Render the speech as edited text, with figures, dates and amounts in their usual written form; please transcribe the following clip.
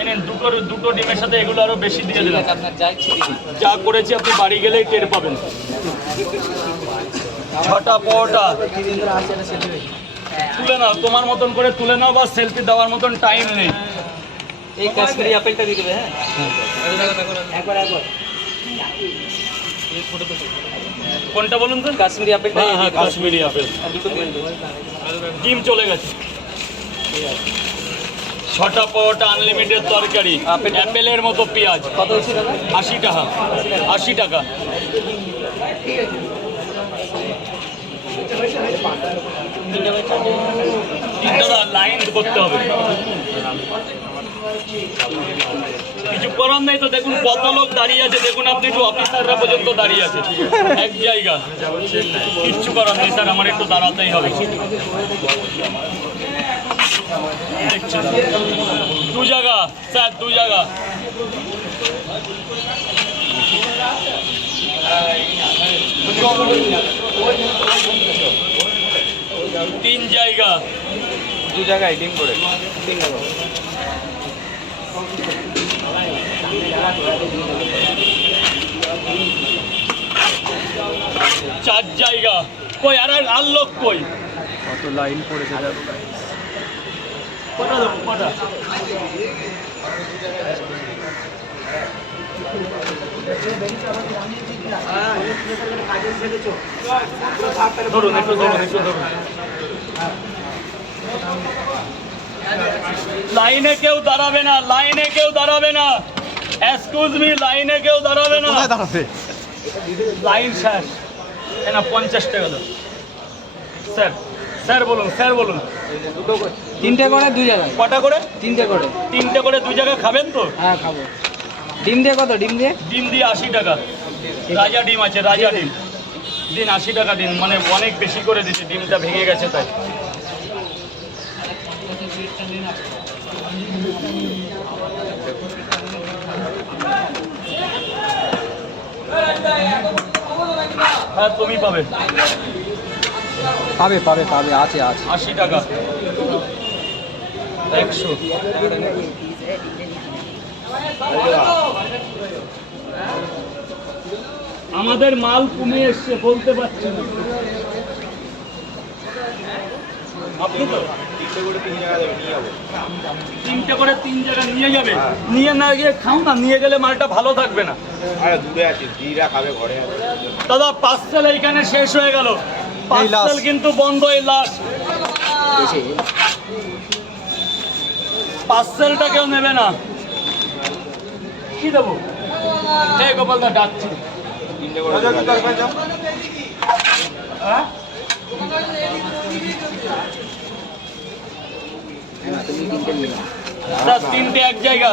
এনেন দুটো ডিমের সাথে এগুলো আরো বেশি দিয়ে দিলাম। যা করেছি আপনি বাড়ি গেলেই টের পাবেন। 6টা পরোটা তুলে নাও, তোমার মতন করে তুলে নাও, বা সেলফি দেওয়ার মতন টাইম নেই। এই কাশ্মীরি আপেলটা দিয়ে দেবে। হ্যাঁ একবার কোনটা বলুন তো? কাশ্মীরি আপেলটা। হ্যাঁ কাশ্মীরি আপেল। ডিম চলে গেছে। 6টা পরোটা, আনলিমিটেড তরকারি, অ্যাপেলের মতো পেঁয়াজ। কত হচ্ছে দাদা? 80 টাকা। 80 টাকা। দাদা লাইন করতে হবে, কিছু করার নেই তো। দেখুন কত লোক দাঁড়িয়ে আছে, দেখুন আপনি একটু অফিসাররা পর্যন্ত দাঁড়িয়ে আছে এক জায়গা। কিচ্ছু করার নেই স্যার, আমার একটু দাঁড়াতেই হবে। দেখছেন 2 জায়গা স্যার, 2 জায়গা। তিন জায়গা, 2 জায়গায় ডিম করে 4 জায়গা। কই আর লোক কই? কত লাইন পড়েছে কটা দেবো, কটা? ধরুন একটু ধরুন, একটু ধরুন। লাইনে কেউ দাঁড়াবে না, লাইনে কেউ দাঁড়াবে না। এক্সকিউজ মি, লাইনে কেউ দাঁড়াবে না। লাইন শেষ। না 50 টাকা দাও স্যার। স্যার বলুন, স্যার বলুন। 3টে করে 2 জায়গায়। কটা করে? 3টে করে। 3টে করে 2 জায়গায় খাবেন তো? হ্যাঁ খাবো। ডিম দিয়ে কত? ডিম দিয়ে ডিম দিয়ে 80 টাকা। রাজা ডিম আছে, রাজা ডিম দিন। 80 টাকা দিন, মানে অনেক বেশি করে দিচ্ছি, ডিমটা ভেঙে গেছে তাই। হ্যাঁ তুমি পাবে। পাবে পাবে পাবে, আছে আছে। 80 টাকা। 100। আমাদের মাল কমে এসছে, বলতে পারছি না। আপনি তো 3টে করে 3 জায়গা নিয়ে যাবে। নিয়ে না গিয়ে খাও না, নিয়ে গেলে মালটা ভালো থাকবে না। দাদা পার্সেল এইখানে শেষ হয়ে গেল, পার্সেল কিন্তু বন্ধ। এই লাস্ট পার্সেলটা কেউ নেবে না। কি দেবো? এই গোপালদা ডাকছি। স্যার 3টে এক জায়গা।